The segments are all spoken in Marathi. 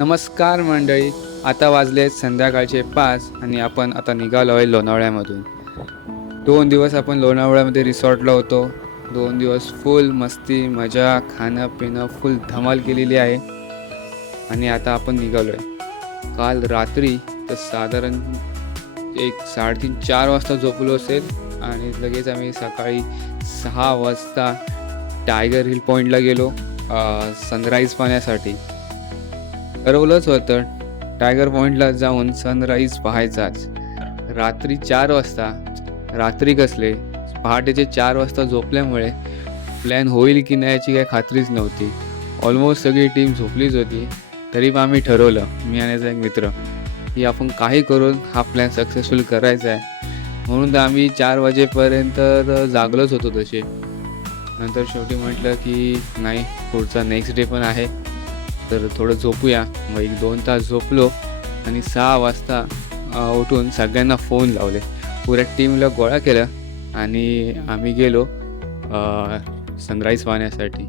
नमस्कार मंडळी. आता वाजले संध्याकाळचे 5 आणि आपण आता निघालो आहे लोणावळ्यामधून. 2 दिवस आपण लोणावळ्यामध्ये रिसॉर्टला होतो. 2 दिवस फुल मस्ती, मजा, खाणं-पिणं फुल धमाल केलेली आहे आणि आता आपण निघालो आहे. काल रात्री तर साधारण एक 3:30-4 वाजता झोपलो असेल आणि लगेच आम्ही सकाळी 6 वाजता टायगर हिल पॉईंटला गेलो सनराईज पाहण्यासाठी. ठरवलंच होतं टायगर पॉईंटला जाऊन सनराईज पाहायचाच. रात्री 4 वाजता, रात्री कसले पहाटेचे 4 वाजता झोपल्यामुळे प्लॅन होईल की नाही याची काही खात्रीच नव्हती. ऑलमोस्ट सगळी टीम झोपलीच होती. तरी पण आम्ही ठरवलं, मी आणि माझा एक मित्र, की आपण काही करून हा प्लॅन सक्सेसफुल करायचा आहे. म्हणून तर आम्ही 4 वाजेपर्यंत जागलोच होतो तसे. नंतर शेवटी म्हटलं की नाही, पुढचा नेक्स्ट डे पण आहे, तर थोडं झोपूया. मग 1-2 तास झोपलो आणि 6 वाजता उठून सगळ्यांना फोन लावले. पुऱ्या टीमला गोळा केलं आणि आम्ही गेलो सनराईज पाहण्यासाठी.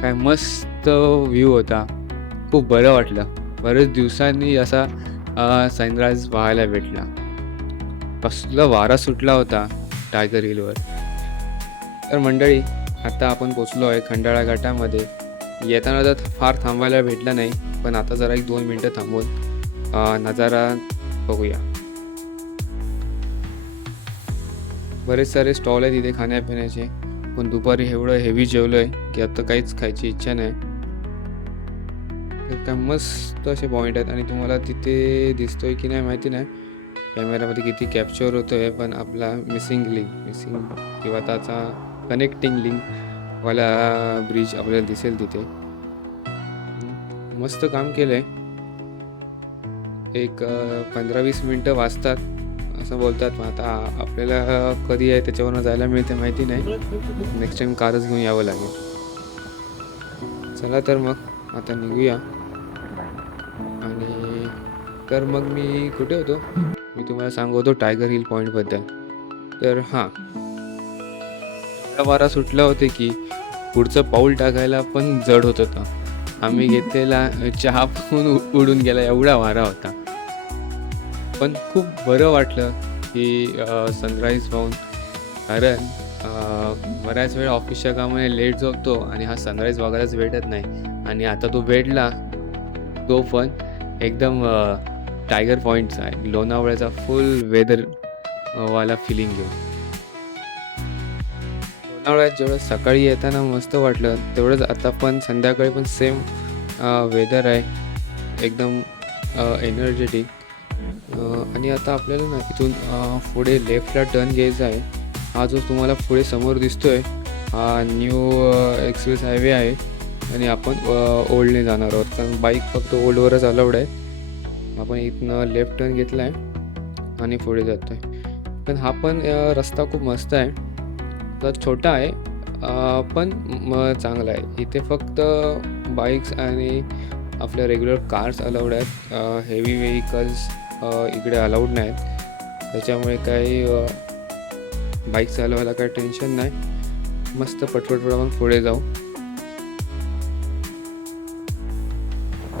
काय मस्त व्ह्यू होता. खूप बरं वाटलं. बरेच दिवसांनी असा सनराईज पाहायला भेटला. कसला वारा सुटला होता टायगर हिलवर. तर मंडळी, आता आपण पोचलो आहे खंडाळा घाटामध्ये. येताना तर फार थांबायला भेटलं नाही, पण आता जरा 1-2 मिनटं थांबून नजारा बघूया. बरेच सारे स्टॉल आहेत इथे खाण्यापिण्याचे, पण दुपारी एवढं हेवी जेवलो आहे की आता काहीच खायची इच्छा नाही. तर काय मस्त असे पॉईंट आहेत आणि तुम्हाला तिथे दिसतोय की नाही माहिती नाही, कॅमेरामध्ये किती कॅप्चर होतो आहे, पण आपला मिसिंग किंवा त्याचा कनेक्टिंग लिंकवाला ब्रिज आपल्याला दिसेल तिथे. मस्त काम केलं आहे. एक 15-20 मिनटं वाजतात असं बोलतात, पण आता आपल्याला कधी आहे त्याच्यावरनं जायला मिळते माहिती नाही. नेक्स्ट टाईम कारच घेऊन यावं लागेल. चला तर मग आता निघूया. आणि तर मग मी कुठे होतो, मी तुम्हाला सांगतो टायगर हिल पॉईंटबद्दल. तर हां, वारा सुटला होते की पुढचं पाऊल टाकायला पण जड होत होतं. आम्ही घेतलेला चहा पण उडून गेला, एवढा वारा होता. पण खूप बरं वाटलं की सनराईज पाहून. कारण बऱ्याच वेळा ऑफिसच्या कामाने लेट झोपतो आणि हा सनराईज बघायलाच भेटत नाही. आणि आता तो भेटला, तो पण एकदम टायगर पॉईंटचा आहे, लोणावळ्याचा फुल वेदर वाला फिलिंग घेऊन. लोणावळ्यात जेवढं सकाळी येताना मस्त वाटलं, तेवढंच आता पण संध्याकाळी पण सेम वेदर आहे, एकदम एनर्जेटिक. आणि आता आपल्याला ना इथून पुढे लेफ्टला टर्न घ्यायचा आहे. हा जो तुम्हाला पुढे समोर दिसतोय, हा न्यू एक्सप्रेस हायवे आहे आणि आपण ओल्डने जाणार आहोत, कारण बाईक फक्त ओल्डवरच अलाउड आहे. आपण इथनं लेफ्ट टर्न घेतला आहे आणि पुढे जातो आहे. पण हा पण रस्ता खूप मस्त आहे. तर छोटा आहे पण चांगला आहे. इथे फक्त बाईक्स आणि आपल्या रेग्युलर कार्स अलाउड आहेत. हेवी व्हेकल्स इकडे अलाउड नाहीत. त्याच्यामुळे काही बाईक चालवायला काही टेन्शन नाही. मस्त पटपट आपण पुढे जाऊ.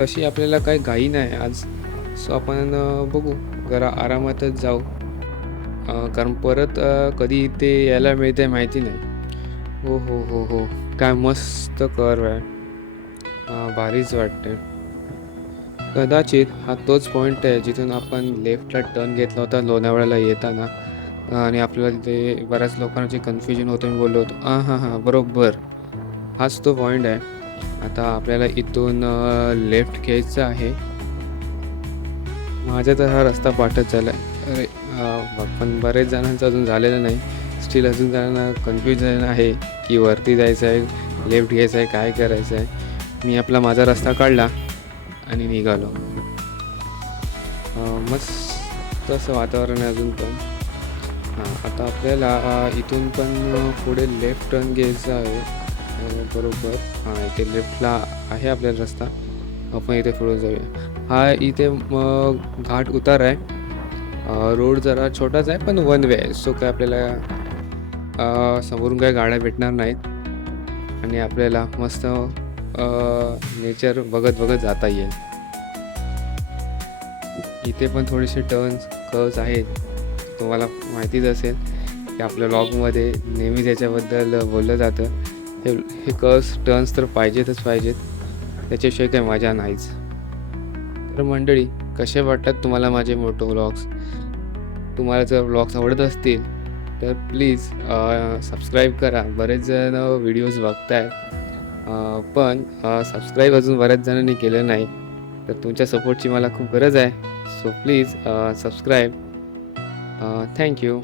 तशी आपल्याला काही घाई नाही आज, सो आपण बघू, जरा आरामातच जाऊ. कारण परत कधी इथे यायला मिळते माहिती नाही. हो हो हो हो, काय मस्त कर्व आहे. भारीच वाटते. कदाचित हा तोच पॉईंट आहे जिथून आपण लेफ्टला टर्न घेतला होता लोणावळ्याला येताना. आणि आपल्याला तिथे बऱ्याच लोकांचे कन्फ्युजन होतं. मी बोललो होतो हां बरोबर हाच तो पॉईंट आहे. आता आपल्याला इथून लेफ्ट घ्यायचं आहे. माझा तर हा रस्ता पाठच झाला आहे. अरे पण बरेच जणांचं अजून झालेलं नाही. स्टील अजून जणांना कन्फ्युजन आहे की वरती जायचं आहे, लेफ्ट घ्यायचं आहे, काय करायचं आहे. मी आपला माझा रस्ता काढला आणि निघालो. मस्त असं वातावरण आहे अजून पण. आता आपल्याला इथून पण पुढे लेफ्ट टर्न घ्यायचा आहे. बरोबर इथे लेफ्टला आहे आपल्याला रस्ता. आपण इथे पुढे जाऊया. हा इथे घाट उतार आहे. रोड जरा छोटाच आहे पण वन वे आहे, सो काय आपल्याला समोरून काय गाड्या भेटणार नाहीत आणि आपल्याला मस्त नेचर बघत बघत जाता येईल. इथे पण थोडेसे टर्न्स कर्व्स आहेत. तुम्हाला माहितीच असेल की आपल्या व्लॉगमध्ये नेहमीच याच्याबद्दल बोललं जातं. हे कर्व्स टर्न्स तर पाहिजेतच पाहिजेत, त्याच्याशिवाय काही मजा नाहीच. तर मंडळी, कसे वाटतात तुम्हाला माझे मोटो व्लॉग्स? तुम्हाला जर व्लॉग्स आवडत असतील तर प्लीज सबस्क्राईब करा. बरेच जण व्हिडिओज बघतायत, पण सबस्क्राईब अजून बऱ्याच जणांनी केलं नाही. तर तुमच्या सपोर्टची मला खूप गरज आहे. So please subscribe. Thank you.